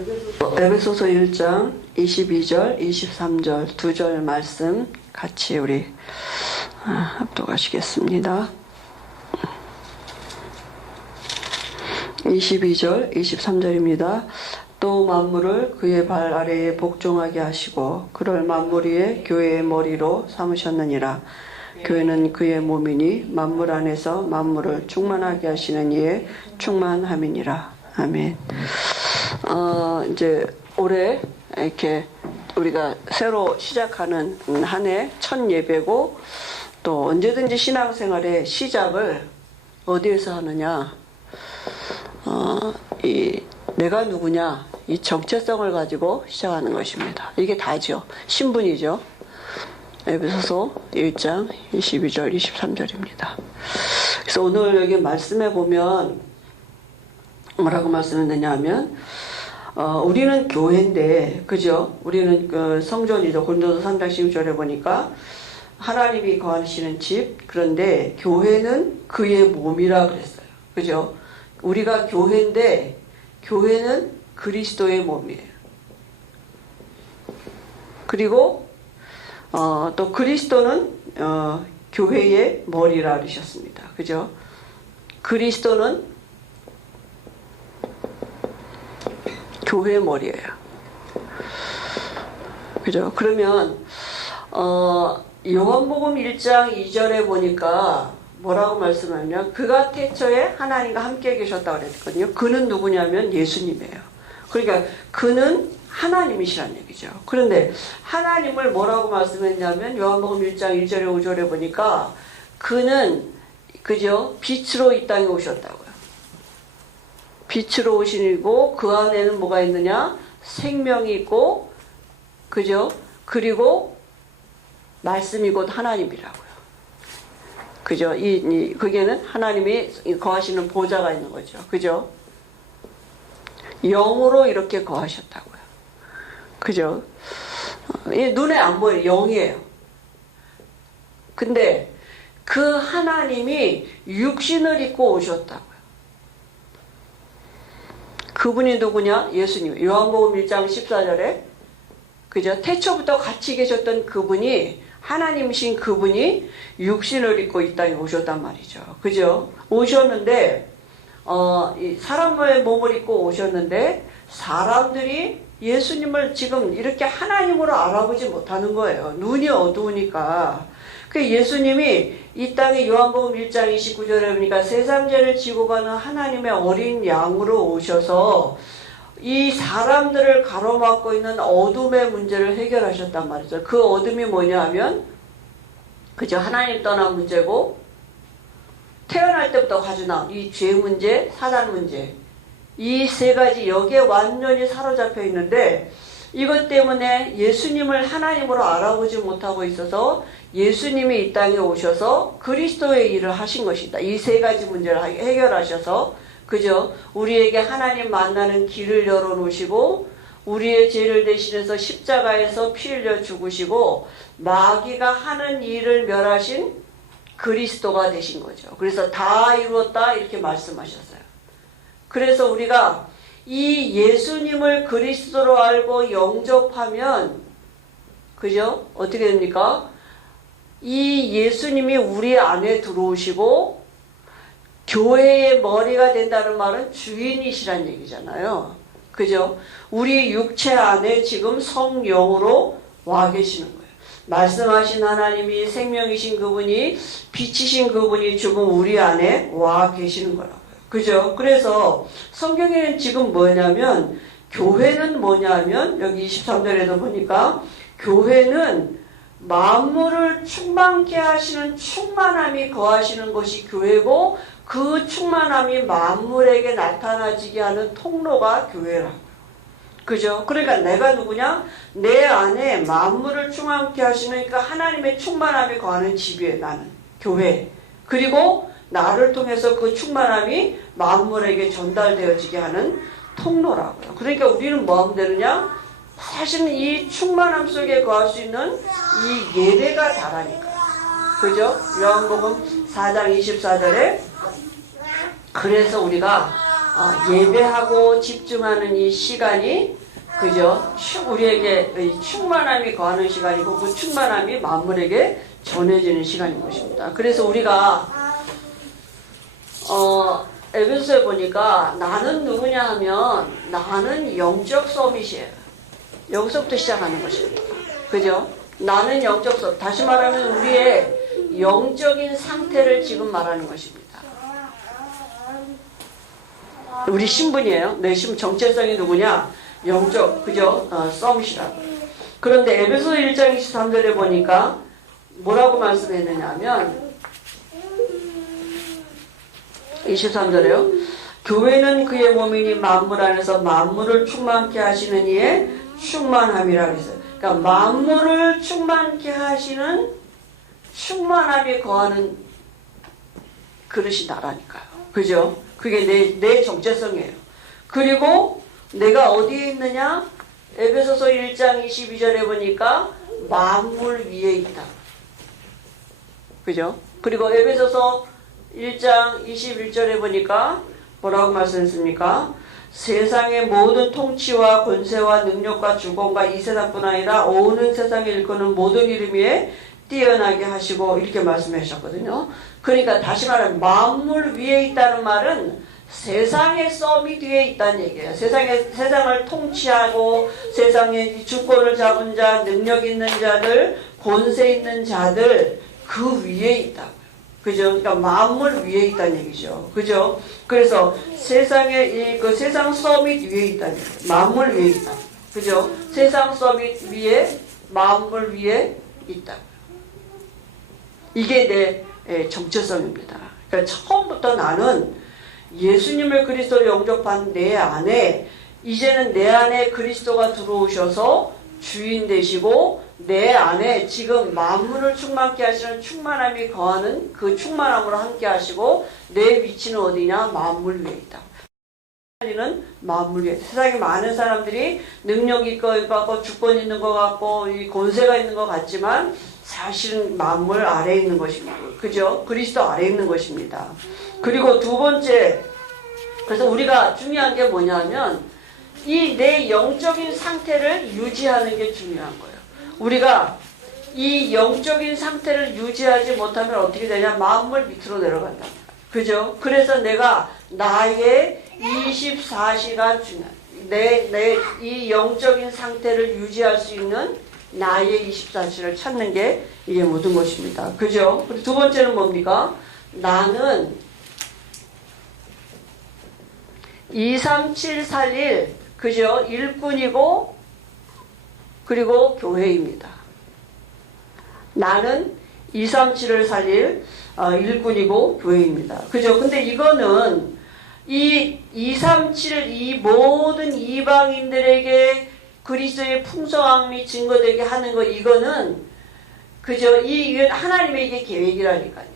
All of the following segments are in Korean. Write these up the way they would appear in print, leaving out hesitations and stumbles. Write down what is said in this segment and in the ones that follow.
에베소서 1장 22절, 23절 두 절 말씀 같이 우리 합독하시겠습니다. 22절, 23절입니다. 또 만물을 그의 발 아래에 복종하게 하시고 그를 만물 위에 교회의 머리로 삼으셨느니라. 교회는 그의 몸이니 만물 안에서 만물을 충만하게 하시는 이의 충만함이니라. 아멘. 이제 올해 이렇게 우리가 새로 시작하는 한 해 첫 예배고, 또 언제든지 신앙생활의 시작을 어디에서 하느냐, 이 내가 누구냐, 이 정체성을 가지고 시작하는 것입니다. 이게 다죠. 신분이죠. 에베소서 1장 22절 23절입니다. 그래서 오늘 여기 말씀해 보면 뭐라고 말씀했느냐 하면, 우리는 교회인데, 그죠? 우리는 그 성전이죠. 고린도서 3장 16절에 보니까 하나님이 거하시는 집, 그런데 교회는 그의 몸이라 그랬어요. 그죠? 우리가 교회인데 교회는 그리스도의 몸이에요. 그리고 또 그리스도는 교회의 머리라 그러셨습니다. 그죠? 그리스도는 교회의 머리예요. 그죠? 그러면 요한복음 1장 2절에 보니까 뭐라고 말씀하냐면, 그가 태초에 하나님과 함께 계셨다고 그랬거든요. 그는 누구냐면 예수님이에요. 그러니까 그는 하나님이시란 얘기죠. 그런데 하나님을 뭐라고 말씀했냐면, 요한복음 1장 1절에 5절에 보니까 그는, 그죠? 빛으로 이 땅에 오셨다고요. 빛으로 오시고 그 안에는 뭐가 있느냐? 생명이 있고, 그죠? 그리고 말씀이 곧 하나님이라고요. 그죠? 그게는 하나님이 거하시는 보좌가 있는 거죠. 그죠? 영으로 이렇게 거하셨다고요. 그죠? 눈에 안 보여요. 영이에요. 근데 그 하나님이 육신을 입고 오셨다고요. 그분이 누구냐? 예수님. 요한복음 1장 14절에, 그죠? 태초부터 같이 계셨던 그분이, 하나님이신 그분이 육신을 입고 이 땅에 오셨단 말이죠. 그죠? 오셨는데, 사람의 몸을 입고 오셨는데, 사람들이 예수님을 지금 이렇게 하나님으로 알아보지 못하는 거예요. 눈이 어두우니까. 그 예수님이 이 땅에 요한복음 1장 29절에 보니까 세상 죄를 지고 가는 하나님의 어린 양으로 오셔서 이 사람들을 가로막고 있는 어둠의 문제를 해결하셨단 말이죠. 그 어둠이 뭐냐 하면, 그저 하나님 떠난 문제고, 태어날 때부터 가지고 나온 이 죄 문제, 사단 문제, 이 세 가지 여기에 완전히 사로잡혀 있는데, 이것 때문에 예수님을 하나님으로 알아보지 못하고 있어서 예수님이 이 땅에 오셔서 그리스도의 일을 하신 것이다. 이 세 가지 문제를 해결하셔서, 그죠? 우리에게 하나님 만나는 길을 열어놓으시고, 우리의 죄를 대신해서 십자가에서 피 흘려 죽으시고, 마귀가 하는 일을 멸하신 그리스도가 되신 거죠. 그래서 다 이루었다 이렇게 말씀하셨어요. 그래서 우리가 이 예수님을 그리스도로 알고 영접하면, 그죠? 어떻게 됩니까? 이 예수님이 우리 안에 들어오시고 교회의 머리가 된다는 말은 주인이시란 얘기잖아요. 그죠? 우리 육체 안에 지금 성령으로 와 계시는 거예요. 말씀하신 하나님이, 생명이신 그분이, 빛이신 그분이 지금 우리 안에 와 계시는 거라고요. 그죠? 그래서 성경에는 지금 뭐냐면, 교회는 뭐냐면, 여기 23절에도 보니까 교회는 만물을 충만케 하시는 충만함이 거하시는 것이 교회고, 그 충만함이 만물에게 나타나지게 하는 통로가 교회라고요. 그죠? 그러니까 내가 누구냐? 내 안에 만물을 충만케 하시는, 그러니까 하나님의 충만함이 거하는 집이에요. 나는 교회. 그리고 나를 통해서 그 충만함이 만물에게 전달되어지게 하는 통로라고요. 그러니까 우리는 뭐 하면 되느냐? 사실은 이 충만함 속에 거할 수 있는 이 예배가 다라니까. 그죠? 요한복음 4장 24절에, 그래서 우리가 예배하고 집중하는 이 시간이 그죠? 우리에게 충만함이 거하는 시간이고 그 충만함이 만물에게 전해지는 시간인 것입니다. 그래서 우리가 에베소서에 보니까 나는 누구냐 하면 나는 영적 서밋이에요. 여기서부터 시작하는 것입니다. 그죠? 나는 영적 서밋. 다시 말하면 우리의 영적인 상태를 지금 말하는 것입니다. 우리 신분이에요. 내 신분 정체성이 누구냐? 영적, 그죠? 서밋이라고. 그런데 에베소 1장 23절에 보니까 뭐라고 말씀했느냐 하면 23절에요. 교회는 그의 몸이니 만물 안에서 만물을 충만케 하시는 이의 충만함이라 그랬어요. 그러니까 만물을 충만케 하시는 충만함이 거하는 그릇이 나라니까요. 그죠? 그게 내 정체성이에요. 그리고 내가 어디에 있느냐? 에베소서 1장 22절에 보니까 만물 위에 있다. 그죠? 그리고 에베소서 1장 21절에 보니까 뭐라고 말씀했습니까? 세상의 모든 통치와 권세와 능력과 주권과 이 세상뿐 아니라 오는 세상에 일컫는 모든 이름 위에 뛰어나게 하시고 이렇게 말씀하셨거든요. 그러니까 다시 말하면 만물 위에 있다는 말은 세상의 서밋 위에 있다는 얘기예요. 세상을 통치하고 세상의 주권을 잡은 자, 능력 있는 자들, 권세 있는 자들 그 위에 있다고요. 그죠? 그러니까 만물 위에 있다는 얘기죠. 그죠? 그래서 그 세상 서밋 위에 있다는 얘기예요. 만물 위에 있다. 그죠? 세상 서밋 위에 만물 위에 있다. 이게 내 정체성입니다. 그러니까 처음부터 나는 예수님을 그리스도로 영접한 내 안에 이제는 내 안에 그리스도가 들어오셔서 주인 되시고 내 안에 지금 만물을 충만케 하시는 충만함이 거하는 그 충만함으로 함께 하시고 내 위치는 어디냐? 만물 위에 있다. 는 만물 위에. 세상에 많은 사람들이 능력 있고 같고 주권 있는 것 같고 이 권세가 있는 것 같지만 사실은 만물 아래에 있는 것입니다. 그죠? 그리스도 아래에 있는 것입니다. 그리고 두 번째, 그래서 우리가 중요한 게 뭐냐면 이 내 영적인 상태를 유지하는 게 중요한 거예요. 우리가 이 영적인 상태를 유지하지 못하면 어떻게 되냐? 만물 밑으로 내려간다. 그죠? 그래서 내가 나의 24시간 이 영적인 상태를 유지할 수 있는 나의 24시를 찾는 게 이게 모든 것입니다. 그죠? 그리고 두 번째는 뭡니까? 나는 23741 그죠? 일꾼이고 그리고 교회입니다. 나는 237을 살릴 일꾼이고 교회입니다. 그죠? 근데 이거는 이 237 이 모든 이방인들에게 그리스도의 풍성함이 증거되게 하는 거 이거는 그죠? 이건 하나님의 이게 계획이라니까요.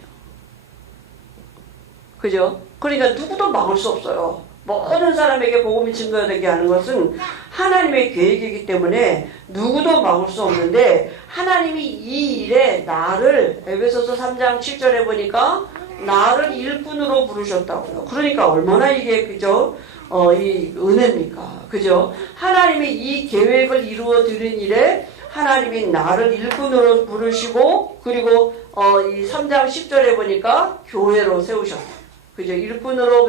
그죠? 그러니까 누구도 막을 수 없어요. 모든 사람에게 복음이 증거되게 하는 것은 하나님의 계획이기 때문에 누구도 막을 수 없는데 하나님이 이 일에 나를 에베소서 3장 7절에 보니까 나를 일꾼으로 부르셨다고요. 그러니까 얼마나 이게 그죠? 이 은혜입니까? 그죠? 하나님이 이 계획을 이루어 드린 일에 하나님이 나를 일꾼으로 부르시고 그리고 이 3장 10절에 보니까 교회로 세우셨다. 그죠? 일꾼으로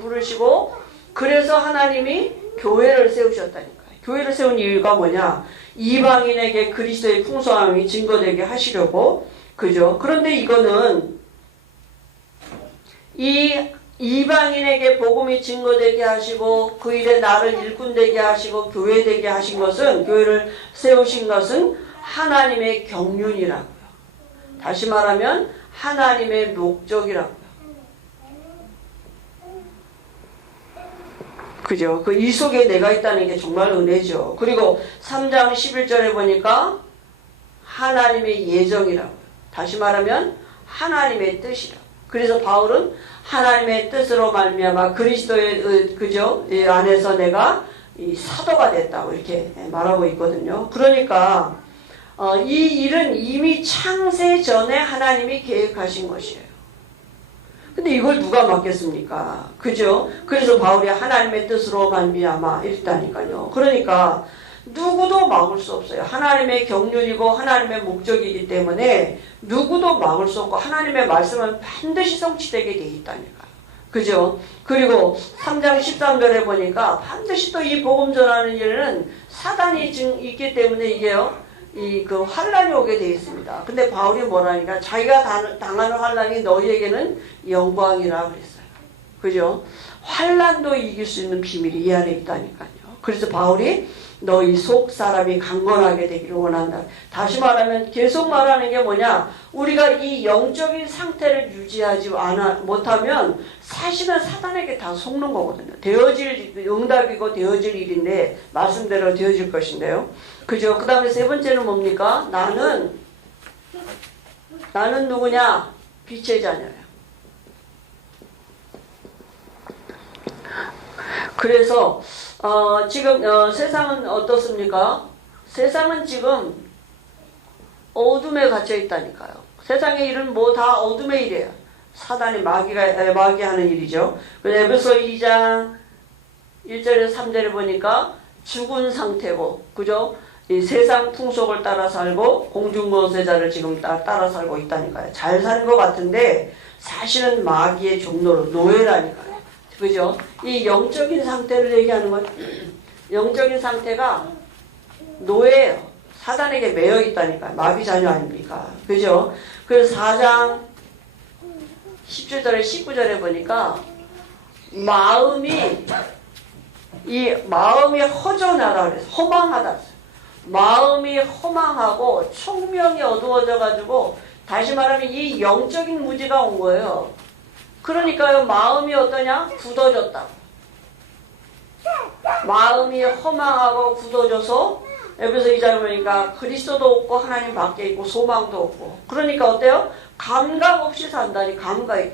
부르시고 그래서 하나님이 교회를 세우셨다니까요. 교회를 세운 이유가 뭐냐? 이방인에게 그리스도의 풍성함이 증거되게 하시려고. 그죠? 그런데 이거는 이 이방인에게 복음이 증거되게 하시고 그 일에 나를 일꾼 되게 하시고 교회 되게 하신 것은 교회를 세우신 것은 하나님의 경륜이라고요. 다시 말하면 하나님의 목적이라고요. 그죠? 그 이 속에 내가 있다는 게 정말 은혜죠. 그리고 3장 11절에 보니까 하나님의 예정이라고. 다시 말하면 하나님의 뜻이라고. 그래서 바울은 하나님의 뜻으로 말미암아 그리스도의 그죠? 이 안에서 내가 이 사도가 됐다고 이렇게 말하고 있거든요. 그러니까 이 일은 이미 창세 전에 하나님이 계획하신 것이에요. 근데 이걸 누가 막겠습니까? 그죠? 그래서 바울이 하나님의 뜻으로 말미암아 이랬다니까요. 그러니까 누구도 막을 수 없어요. 하나님의 경륜이고 하나님의 목적이기 때문에 누구도 막을 수 없고 하나님의 말씀은 반드시 성취되게 돼 있다니까요. 그죠? 그리고 3장 13절에 보니까 반드시 또 이 복음 전하는 일은 사단이 있기 때문에 이게요. 그 환란이 오게 되어 있습니다. 근데 바울이 뭐라니까 자기가 당하는 환란이 너희에게는 영광이라 그랬어요. 그죠? 환란도 이길 수 있는 비밀이 이 안에 있다니까요. 그래서 바울이 너희 속 사람이 강건하게 되기를 원한다. 다시 말하면 계속 말하는 게 뭐냐? 우리가 이 영적인 상태를 유지하지 못하면 사실은 사단에게 다 속는 거거든요. 되어질 응답이고 되어질 일인데 말씀대로 되어질 것인데요. 그죠? 그 다음에 세 번째는 뭡니까? 나는 누구냐? 빛의 자녀야. 그래서 지금 세상은 어떻습니까? 세상은 지금 어둠에 갇혀 있다니까요. 세상의 일은 뭐 다 어둠의 일이에요. 사단이 마귀하는 일이죠. 에베소 2장 1절에서 3절에 보니까 죽은 상태고, 그죠? 이 세상 풍속을 따라 살고 공중거세자를 지금 따라 살고 있다니까요. 잘 사는 것 같은데 사실은 마귀의 종로로 노예라니까요. 그죠? 이 영적인 상태를 얘기하는 건 영적인 상태가 노예예요. 사단에게 매여 있다니까요. 마귀 자녀 아닙니까? 그죠? 그래서 4장 17절에 19절에 보니까 마음이 허전하다 그래서 허망하다 그랬어요. 마음이 허망하고 총명이 어두워져 가지고 다시 말하면 이 영적인 무지가 온 거예요. 그러니까요, 마음이 어떠냐? 굳어졌다. 마음이 허망하고 굳어져서 에베소 2장에 보니까 그리스도도 없고 하나님 밖에 있고 소망도 없고. 그러니까 어때요? 감각 없이 산다니. 감각이.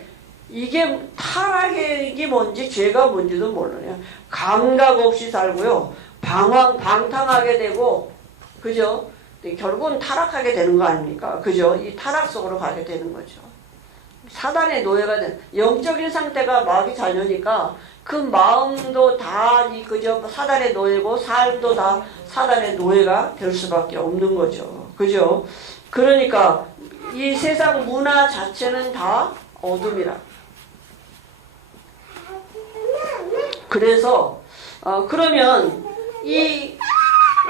이게 타락이 뭔지 죄가 뭔지도 몰라요. 감각 없이 살고요. 방탕하게 되고, 그죠? 결국은 타락하게 되는 거 아닙니까? 그죠? 이 타락 속으로 가게 되는 거죠. 사단의 노예가 된 영적인 상태가 마귀 자녀니까 그 마음도 다 그저 사단의 노예고 삶도 다 사단의 노예가 될 수밖에 없는 거죠. 그죠? 그러니까 이 세상 문화 자체는 다 어둠이라. 그래서 그러면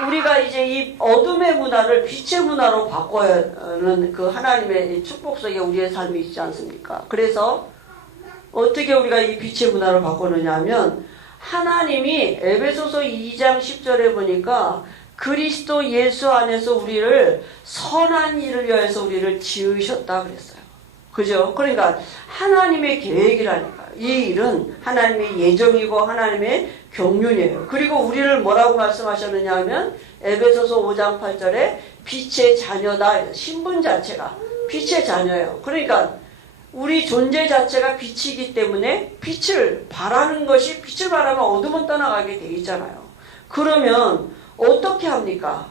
우리가 이제 이 어둠의 문화를 빛의 문화로 바꿔야 하는 그 하나님의 축복 속에 우리의 삶이 있지 않습니까? 그래서 어떻게 우리가 이 빛의 문화로 바꾸느냐 하면 하나님이 에베소서 2장 10절에 보니까 그리스도 예수 안에서 우리를 선한 일을 위해서 우리를 지으셨다 그랬어요. 그죠? 그러니까 하나님의 계획이라니까요. 이 일은 하나님의 예정이고 하나님의 경륜이에요. 그리고 우리를 뭐라고 말씀하셨느냐 하면 에베소서 5장 8절에 빛의 자녀다. 신분 자체가 빛의 자녀예요. 그러니까 우리 존재 자체가 빛이기 때문에 빛을 바라는 것이 빛을 바라면 어둠은 떠나가게 돼 있잖아요. 그러면 어떻게 합니까?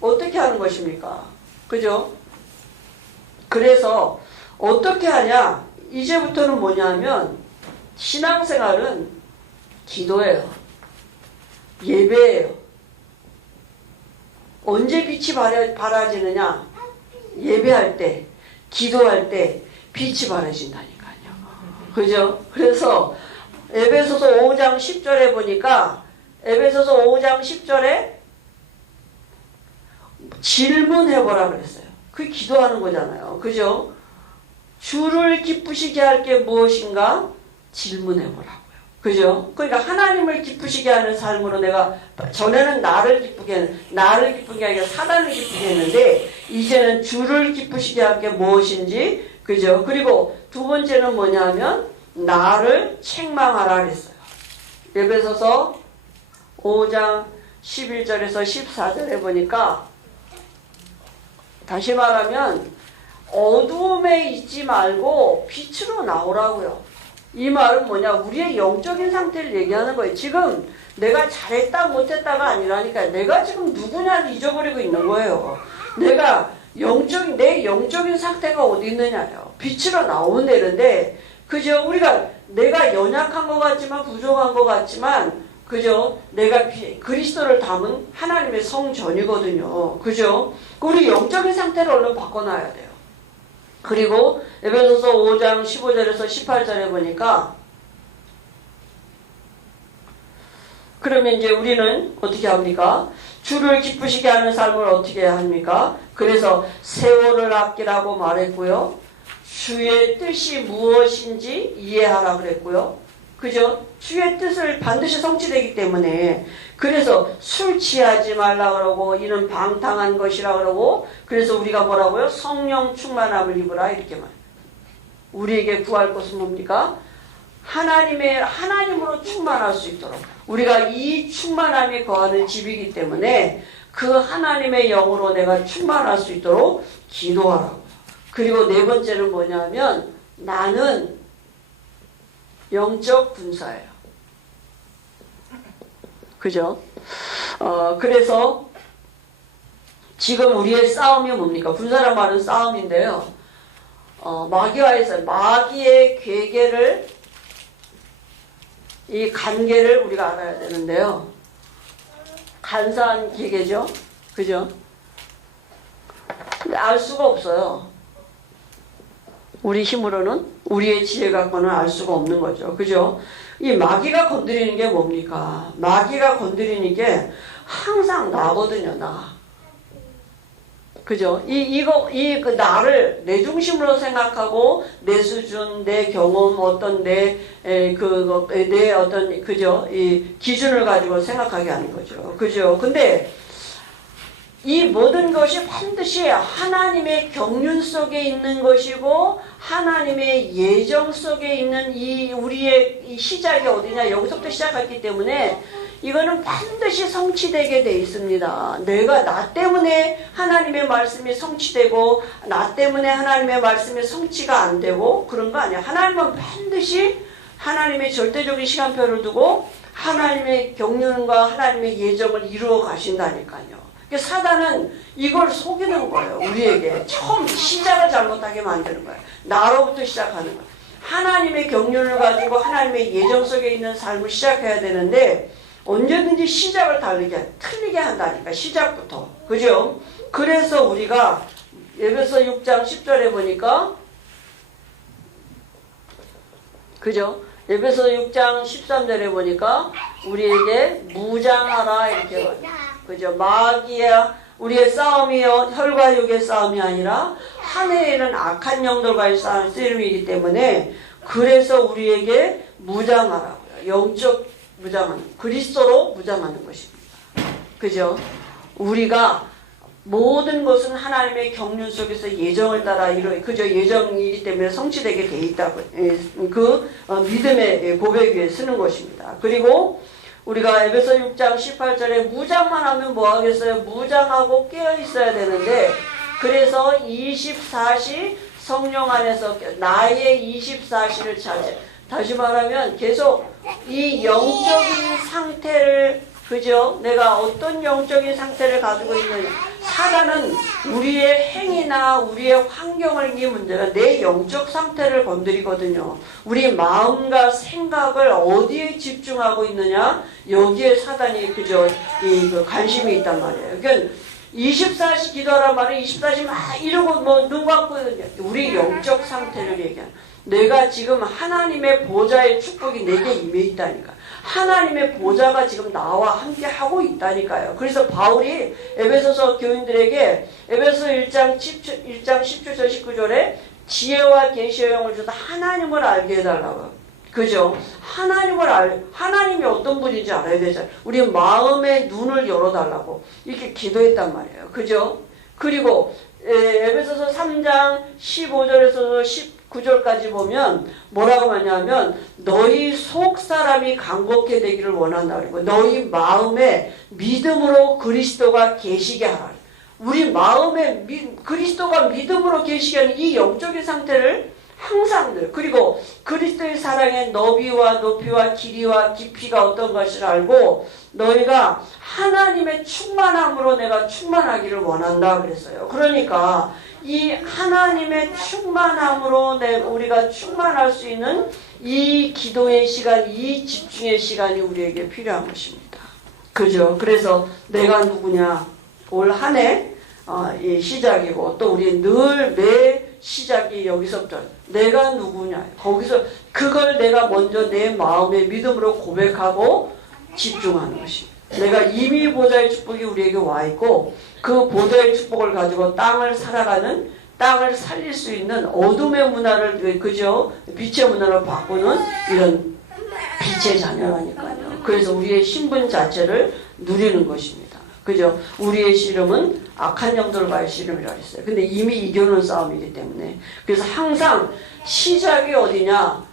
어떻게 하는 것입니까? 그죠? 그래서 어떻게 하냐? 이제부터는 뭐냐면 신앙생활은 기도예요. 예배예요. 언제 빛이 발아지느냐? 예배할 때, 기도할 때 빛이 발아진다니까요. 그죠? 그래서 에베소서 5장 10절에 보니까 에베소서 5장 10절에 질문해보라 그랬어요. 그게 기도하는 거잖아요. 그죠? 주를 기쁘시게 할 게 무엇인가? 질문해보라고요. 그죠? 그러니까 하나님을 기쁘시게 하는 삶으로 내가 전에는 나를 기쁘게 아니라 사단을 기쁘게 했는데 이제는 주를 기쁘시게 할 게 무엇인지, 그죠? 그리고 두 번째는 뭐냐면 나를 책망하라 그랬어요. 에베소서 5장 11절에서 14절에 보니까 다시 말하면 어두움에 있지 말고 빛으로 나오라고요. 이 말은 뭐냐? 우리의 영적인 상태를 얘기하는 거예요. 지금 내가 잘했다 못했다가 아니라니까 내가 지금 누구냐를 잊어버리고 있는 거예요. 내 영적인 상태가 어디 있느냐요. 빛으로 나오면 되는데 그죠? 우리가 내가 연약한 것 같지만 부족한 것 같지만 그죠? 내가 그리스도를 담은 하나님의 성전이거든요. 그죠? 우리 영적인 상태를 얼른 바꿔놔야 돼요. 그리고 에베소서 5장 15절에서 18절에 보니까 그러면 이제 우리는 어떻게 합니까? 주를 기쁘시게 하는 삶을 어떻게 해야 합니까? 그래서 세월을 아끼라고 말했고요. 주의 뜻이 무엇인지 이해하라 그랬고요. 그죠? 주의 뜻을 반드시 성취되기 때문에 그래서 술 취하지 말라 그러고 이는 방탕한 것이라 그러고 그래서 우리가 뭐라고요? 성령 충만함을 입으라 이렇게 말. 우리에게 구할 것은 뭡니까? 하나님으로 충만할 수 있도록 우리가 이 충만함이 거하는 집이기 때문에 그 하나님의 영으로 내가 충만할 수 있도록 기도하라고. 그리고 네 번째는 뭐냐면 나는 영적 군사예요. 그죠? 그래서 지금 우리의 싸움이 뭡니까? 군사란 말은 싸움인데요. 마귀와에서 마귀의 괴계를 이 관계를 우리가 알아야 되는데요. 간사한 계계죠. 그죠? 근데 알 수가 없어요. 우리 힘으로는 우리의 지혜 갖고는 알 수가 없는 거죠. 그죠? 이 마귀가 건드리는 게 뭡니까? 마귀가 건드리는 게 항상 나거든요. 나. 그죠? 그 나를 내 중심으로 생각하고 내 수준, 내 경험, 어떤 내 어떤 그죠? 이 기준을 가지고 생각하게 하는 거죠. 그죠? 근데 이 모든 것이 반드시 하나님의 경륜 속에 있는 것이고 하나님의 예정 속에 있는 이 우리의 이 시작이 어디냐 여기서부터 시작했기 때문에 이거는 반드시 성취되게 돼 있습니다. 내가 나 때문에 하나님의 말씀이 성취되고 나 때문에 하나님의 말씀이 성취가 안 되고 그런 거 아니야. 하나님은 반드시 하나님의 절대적인 시간표를 두고 하나님의 경륜과 하나님의 예정을 이루어 가신다니까요. 사단은 이걸 속이는 거예요. 우리에게 처음 시작을 잘못하게 만드는 거예요. 나로부터 시작하는 거예요. 하나님의 경륜을 가지고 하나님의 예정 속에 있는 삶을 시작해야 되는데 언제든지 시작을 틀리게 한다니까. 시작부터. 그죠? 그래서 우리가 에베소 6장 10절에 보니까 그죠? 에베소 6장 13절에 보니까 우리에게 무장하라 이렇게 말해요. 그죠? 마귀야 우리의 싸움이요 혈과 육의 싸움이 아니라 하늘에 있는 악한 영들과의 싸움이기 때문에 그래서 우리에게 무장하라고요. 영적 무장하는 그리스도로 무장하는 것입니다. 그죠? 우리가 모든 것은 하나님의 경륜 속에서 예정을 따라 그저 예정이기 때문에 성취되게 돼 있다고 믿음의 고백 위에 쓰는 것입니다. 그리고 우리가 에베소 6장 18절에 무장만 하면 뭐 하겠어요? 무장하고 깨어 있어야 되는데 그래서 24시 성령 안에서 나의 24시를 차지. 다시 말하면 계속 이 영적인 상태를 그죠? 내가 어떤 영적인 상태를 가지고 있느냐. 사단은 우리의 행위나 우리의 환경을 이 문제가 내 영적 상태를 건드리거든요. 우리 마음과 생각을 어디에 집중하고 있느냐. 여기에 사단이 그죠? 관심이 있단 말이에요. 그러니까 24시 기도하란 말은 24시 막 이러고 뭐 눈 감고 우리 영적 상태를 얘기하는. 내가 지금 하나님의 보좌의 축복이 내게 임해 있다니까. 하나님의 보좌가 지금 나와 함께 하고 있다니까요. 그래서 바울이 에베소서 교인들에게 에베소 1장 17절 19절에 지혜와 계시의 영을 줘서 하나님을 알게 해달라고. 그죠? 하나님이 어떤 분인지 알아야 되잖아요. 우리 마음의 눈을 열어달라고 이렇게 기도했단 말이에요. 그죠? 그리고 에베소서 3장 15절에서 19절까지 보면 뭐라고 하냐면 너희 속 사람이 강곡해 되기를 원한다. 그리고 너희 마음에 믿음으로 그리스도가 계시게 하라. 우리 마음에 그리스도가 믿음으로 계시게 하는 이 영적인 상태를 항상 늘. 그리고 그리스도의 사랑의 너비와 높이와 길이와 깊이가 어떤 것을 알고 너희가 하나님의 충만함으로 내가 충만하기를 원한다 그랬어요. 그러니까 이 하나님의 충만함으로 우리가 충만할 수 있는 이 기도의 시간, 이 집중의 시간이 우리에게 필요한 것입니다. 그죠? 그래서 내가 누구냐? 올 한 해 이 시작이고 또 우리 늘 매 시작이 여기서부터 내가 누구냐? 거기서 그걸 내가 먼저 내 마음의 믿음으로 고백하고 집중하는 것입니다. 내가 이미 보좌의 축복이 우리에게 와 있고 그 보좌의 축복을 가지고 땅을 살아가는 땅을 살릴 수 있는 어둠의 문화를 그죠? 빛의 문화로 바꾸는 이런 빛의 자녀라니까요. 그래서 우리의 신분 자체를 누리는 것입니다. 그죠? 우리의 씨름은 악한 영들과의 씨름이라고 했어요. 근데 이미 이겨놓은 싸움이기 때문에. 그래서 항상 시작이 어디냐?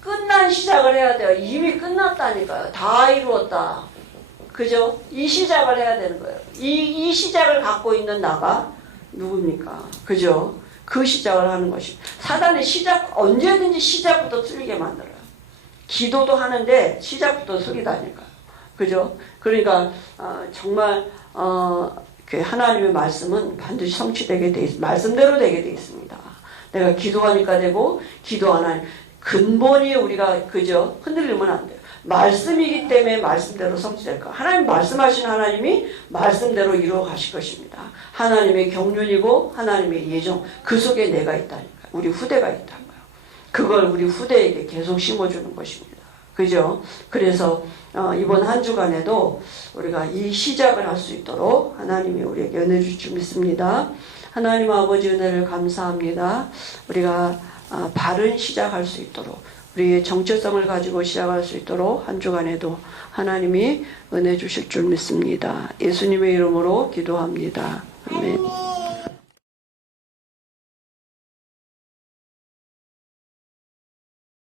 끝난 시작을 해야 돼요. 이미 끝났다니까요. 다 이루었다. 그죠? 이 시작을 해야 되는 거예요. 이 시작을 갖고 있는 나가 누굽니까? 그죠? 그 시작을 하는 것입니다. 사단의 언제든지 시작부터 틀리게 만들어요. 기도도 하는데 시작부터 틀리다니까요. 그죠? 그러니까 정말 그 하나님의 말씀은 반드시 성취되게 돼 있습니다. 말씀대로 되게 돼 있습니다. 내가 기도하니까 되고 기도 안 하니 근본이 우리가 그죠? 흔들리면 안 돼요. 말씀이기 때문에 말씀대로 성취될 거예요. 하나님 말씀하신 하나님이 말씀대로 이루어 가실 것입니다. 하나님의 경륜이고 하나님의 예정 그 속에 내가 있다니까요. 우리 후대가 있다는 거예요. 그걸 우리 후대에게 계속 심어주는 것입니다. 그죠? 그래서 이번 한 주간에도 우리가 이 시작을 할 수 있도록 하나님이 우리에게 은혜 주실 줄 믿습니다. 하나님 아버지 은혜를 감사합니다. 우리가 바른 시작할 수 있도록 우리의 정체성을 가지고 시작할 수 있도록 한 주간에도 하나님이 은혜 주실 줄 믿습니다. 예수님의 이름으로 기도합니다. 아멘.